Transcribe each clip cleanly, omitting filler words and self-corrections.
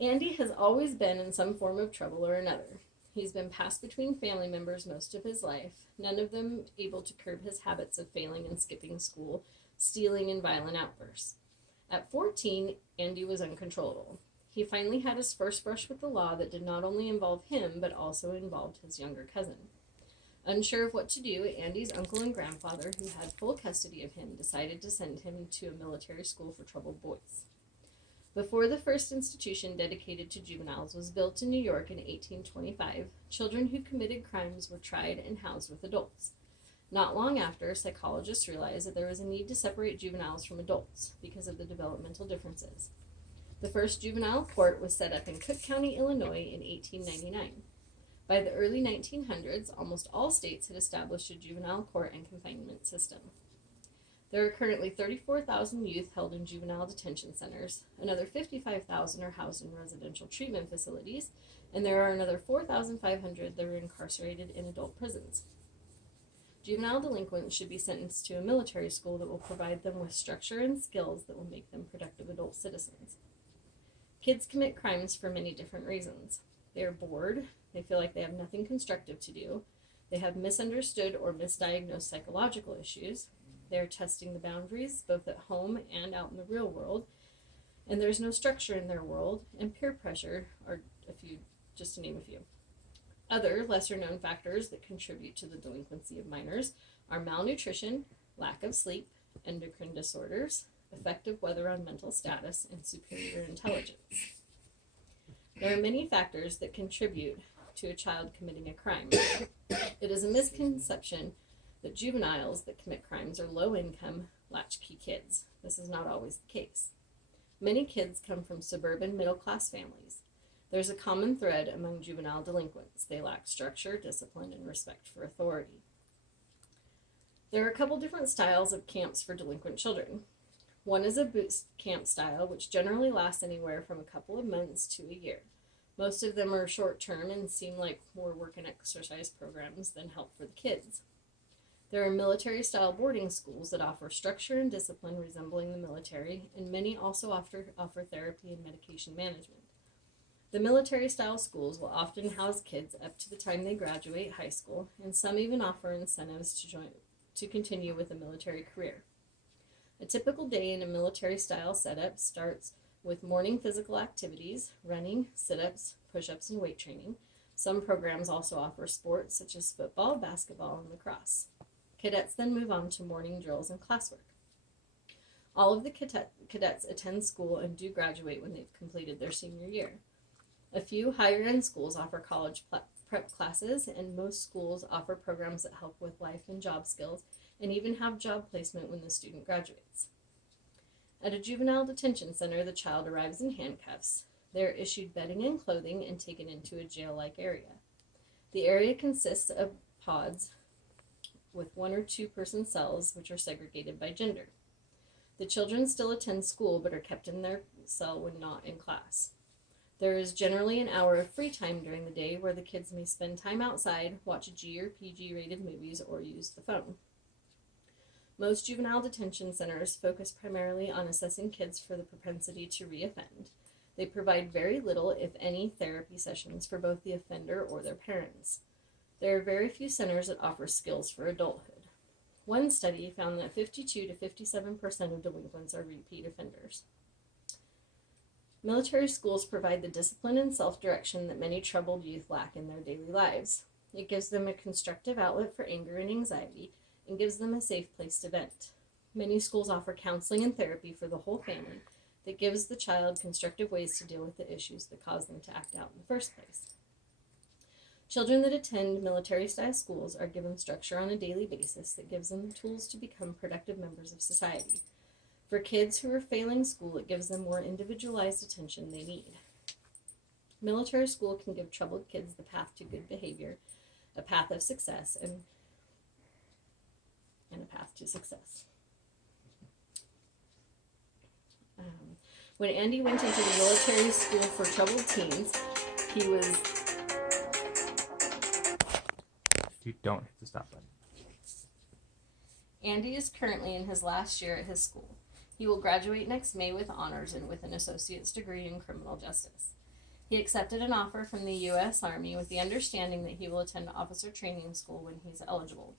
Andy has always been in some form of trouble or another. He's been passed between family members most of his life, none of them able to curb his habits of failing and skipping school, stealing, and violent outbursts. At 14, Andy was uncontrollable. He finally had his first brush with the law that did not only involve him, but also involved his younger cousin. Unsure of what to do, Andy's uncle and grandfather, who had full custody of him, decided to send him to a military school for troubled boys. Before the first institution dedicated to juveniles was built in New York in 1825, children who committed crimes were tried and housed with adults. Not long after, psychologists realized that there was a need to separate juveniles from adults because of the developmental differences. The first juvenile court was set up in Cook County, Illinois in 1899. By the early 1900s, almost all states had established a juvenile court and confinement system. There are currently 34,000 youth held in juvenile detention centers, another 55,000 are housed in residential treatment facilities, and there are another 4,500 that are incarcerated in adult prisons. Juvenile delinquents should be sentenced to a military school that will provide them with structure and skills that will make them productive adult citizens. Kids commit crimes for many different reasons. They are bored, they feel like they have nothing constructive to do, they have misunderstood or misdiagnosed psychological issues, they are testing the boundaries both at home and out in the real world, and there's no structure in their world, and peer pressure are a few, just to name a few. Other lesser-known factors that contribute to the delinquency of minors are malnutrition, lack of sleep, endocrine disorders, effective weather on mental status, and superior intelligence. There are many factors that contribute to a child committing a crime. It is a misconception that juveniles that commit crimes are low-income, latchkey kids. This is not always the case. Many kids come from suburban middle-class families. There's a common thread among juvenile delinquents. They lack structure, discipline, and respect for authority. There are a couple different styles of camps for delinquent children. One is a boot camp style, which generally lasts anywhere from a couple of months to a year. Most of them are short-term and seem like more work and exercise programs than help for the kids. There are military-style boarding schools that offer structure and discipline resembling the military, and many also offer therapy and medication management. The military-style schools will often house kids up to the time they graduate high school, and some even offer incentives to continue with a military career. A typical day in a military-style setup starts with morning physical activities, running, sit-ups, push-ups, and weight training. Some programs also offer sports such as football, basketball, and lacrosse. Cadets then move on to morning drills and classwork. All of the cadets attend school and do graduate when they've completed their senior year. A few higher-end schools offer college prep classes, and most schools offer programs that help with life and job skills and even have job placement when the student graduates. At a juvenile detention center, the child arrives in handcuffs. They are issued bedding and clothing and taken into a jail-like area. The area consists of pods with 1 or 2 person cells, which are segregated by gender. The children still attend school but are kept in their cell when not in class. There is generally an hour of free time during the day where the kids may spend time outside, watch G or PG rated movies, or use the phone. Most juvenile detention centers focus primarily on assessing kids for the propensity to reoffend. They provide very little, if any, therapy sessions for both the offender or their parents. There are very few centers that offer skills for adulthood. One study found that 52 to 57% of delinquents are repeat offenders. Military schools provide the discipline and self-direction that many troubled youth lack in their daily lives. It gives them a constructive outlet for anger and anxiety, and gives them a safe place to vent. Many schools offer counseling and therapy for the whole family that gives the child constructive ways to deal with the issues that cause them to act out in the first place. Children that attend military-style schools are given structure on a daily basis that gives them the tools to become productive members of society. For kids who are failing school, it gives them more individualized attention they need. Military school can give troubled kids the path to good behavior, a path of success, and a path to success. When Andy went into the military school for troubled teens, he was... You don't hit the stop button. Andy is currently in his last year at his school. He will graduate next May with honors and with an associate's degree in criminal justice. He accepted an offer from the U.S. Army with the understanding that he will attend officer training school when he's eligible.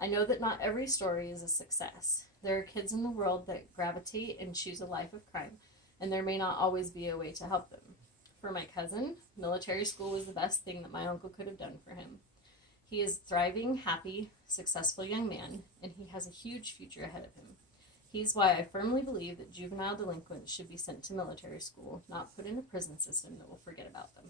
I know that not every story is a success. There are kids in the world that gravitate and choose a life of crime, and there may not always be a way to help them. For my cousin, military school was the best thing that my uncle could have done for him. He is a thriving, happy, successful young man, and he has a huge future ahead of him. He's why I firmly believe that juvenile delinquents should be sent to military school, not put in a prison system that will forget about them.